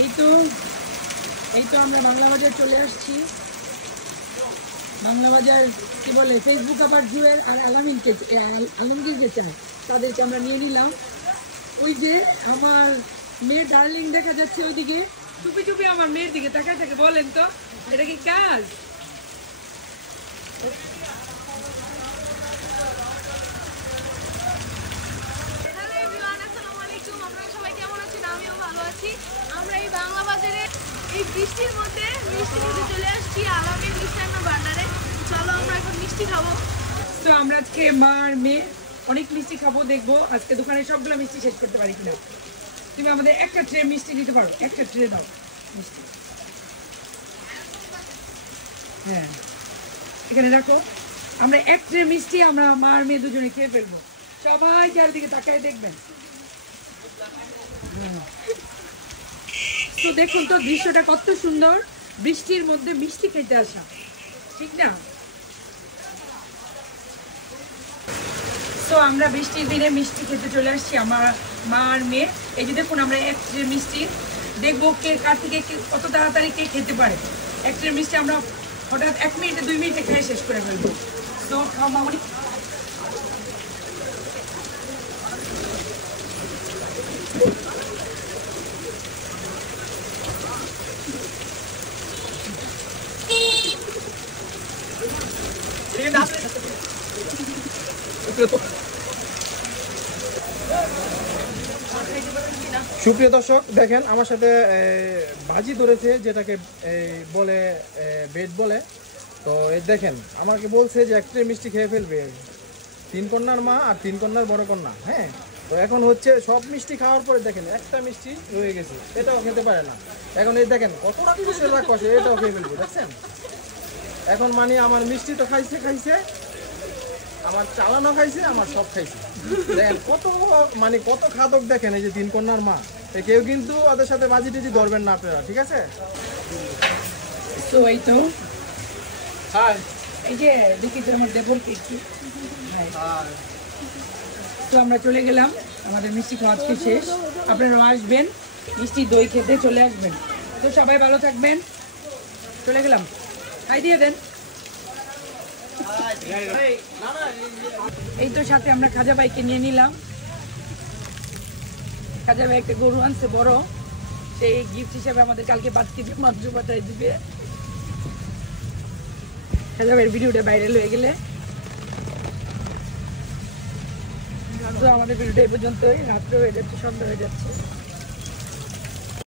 এই তো আমরা বাংলা বাজার চলে আসছি। বাংলা বাজার কি বলে, ফেসবুক আবার জুয়েল আর আলমগীরকে চায়, তাদেরকে আমরা নিয়ে নিলাম। ওই যে আমার মেয়ে ডার্লিং দেখা যাচ্ছে ওইদিকে, চুপি চুপি আমার মেয়ের দিকে তাকায় থাকে। বলেন তো এটা কি কাজ? আমরা এই বাংলা বাজারে এই বৃষ্টির মধ্যে মিষ্টি খেতে চলে আসছি আলামিন মিষ্টান্ন ভান্ডারে। চলো আমরা এখন মিষ্টি খাবো। তো আমরা আজকে মা আর মেয়ে অনেক মিষ্টি খাবো, দেখবো আজকে দোকানে সবগুলো মিষ্টি শেষ করতে পারি কিনা। তুমি আমাদের একটা ট্রে মিষ্টি দিতে পারো, একটা ট্রে দাও মিষ্টি। হ্যাঁ এখানে রাখো। আমরা এক ট্রে মিষ্টি আমরা মা আর মেয়ে দুজনে খেয়ে ফেলবো। সবাই চারিদিকে তাকায় দেখবেন। তো দেখুন তো দৃশ্যটা কত সুন্দর, বৃষ্টির মধ্যে মিষ্টি খেতে আসা, ঠিক না? তো আমরা বৃষ্টির দিনে মিষ্টি খেতে চলে আসছি আমার মা আর মেয়ে। এই যে দেখুন আমরা এক ট্রে মিষ্টি দেখবো কে কার থেকে কত তাড়াতাড়ি কে খেতে পারে। এক ট্রে মিষ্টি আমরা হঠাৎ 1 মিনিটে 2 মিনিটে খেয়ে শেষ করে ফেলবো। তো খাও মামনি। সুপ্রিয় দর্শক দেখেন আমার সাথে বাজি ধরেছে, যেটাকে বলে বেড বলে। তো এই দেখেন আমাকে বলছে যে একটা মিষ্টি খেয়ে ফেলবে, 3 কন্যার মা আর 3 কন্যার বড় কন্যা। হ্যাঁ তো এখন হচ্ছে সব মিষ্টি খাওয়ার পরে দেখেন একটা মিষ্টি রয়ে গেছে, এটাও খেতে পারে না। এখন এই দেখেন কতটা খুশির রাগ করছে, এটাও খেয়ে ফেলবে দেখছেন। এখন মানে আমার মিষ্টি তো খাইছে, আমার চালানো খাইছে, আমার সব খাইছে। দেখেন কত মানে কত খাদক দেখেন এই যে 3 কন্যার মা। কেউ কিন্তু ওদের সাথে বাজি টাজি ধরবেন না আপনারা, ঠিক আছে? তো এই তো এই যে দেখি তো আমার দেবর কে কি। তো আমরা চলে গেলাম, আমাদের মিষ্টি খাওয়া আজকে শেষ। আপনারাও আসবেন মিষ্টি দই খেতে, চলে আসবেন। তো সবাই ভালো থাকবেন, চলে গেলাম। খাই দিয়ে দেন। এই তো সাথে আমরা খাজা ভাইকে নিয়ে নিলাম। খাজা ভাই একটা গরু আনছে বড়, সেই গিফট হিসেবে আমাদের কালকে 5 কেজি মাংস পাঠাই দিবে। খাজা ভাইয়ের ভিডিওটা ভাইরাল হয়ে গেলে। তো আমাদের ভিডিওটা এই পর্যন্তই, রাত্রে হয়ে যাচ্ছে, সন্ধ্যা হয়ে যাচ্ছে।